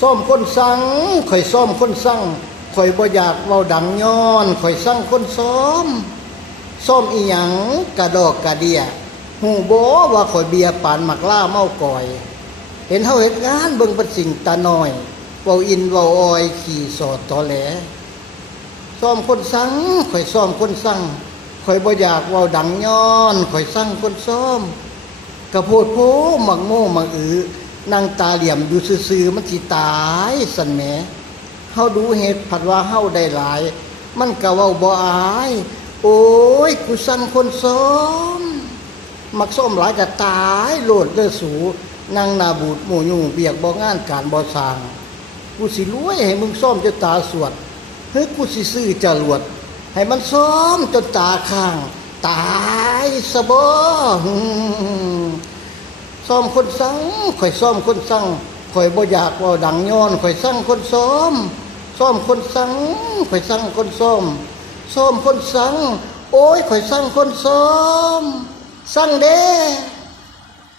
ซ่อมคนสั่งข่อยซ่อมคนสั่งข่อยบ่อยากเว้าดังย้อนข่อยสั่งคนซ้อมซ่อมอีหยังกระดอกกระเดียหูโบว่าข่อยเบียปานหมักล่าเมาก่อย เห็นเฮาเฮ็ดงานเบิ่งเป็นสิ่งตาน้อยเว้าอินเว้าออยขี่สอดตอแหลซ่อมคนสั่งข่อยซ่อมคนสั่งข่อยบ่อยากเว้าดังย้อนข่อยสั่งคนซ้อมกระโพดโพหมักโม่หมักอือ นางตาเหลี่ยมอยู่ซื่อๆมันสิตายสันแหมเฮาดูเหตุผัดว่าเฮาได้หลาย มันก็เว้าบ่อาย โอ้ยกูสั่งคนซ้อมมักส้มหลายจะตายโลดเด้อสูนางนาบูดหมู่ยุ่เบียกบ่งานการบ่สร้าง กูสิรวยให้มึงซ่อมจนตาสวดเฮ้ยกูสิซื้อจรวด ให้มันซ้อมจนตาข้าง ตายซะบ่ ซ้อมคนสั่งข่อยซ้อมคนสั่งข่อยบ่อยากว่าดังย้อนข่อยสั่งคนซ้อมซ้อมคนสั่งข่อยสั่งคนซ้อมซ้อมคนสั่งโอ้ยข่อยสั่งคนซ้อมสั่งเด้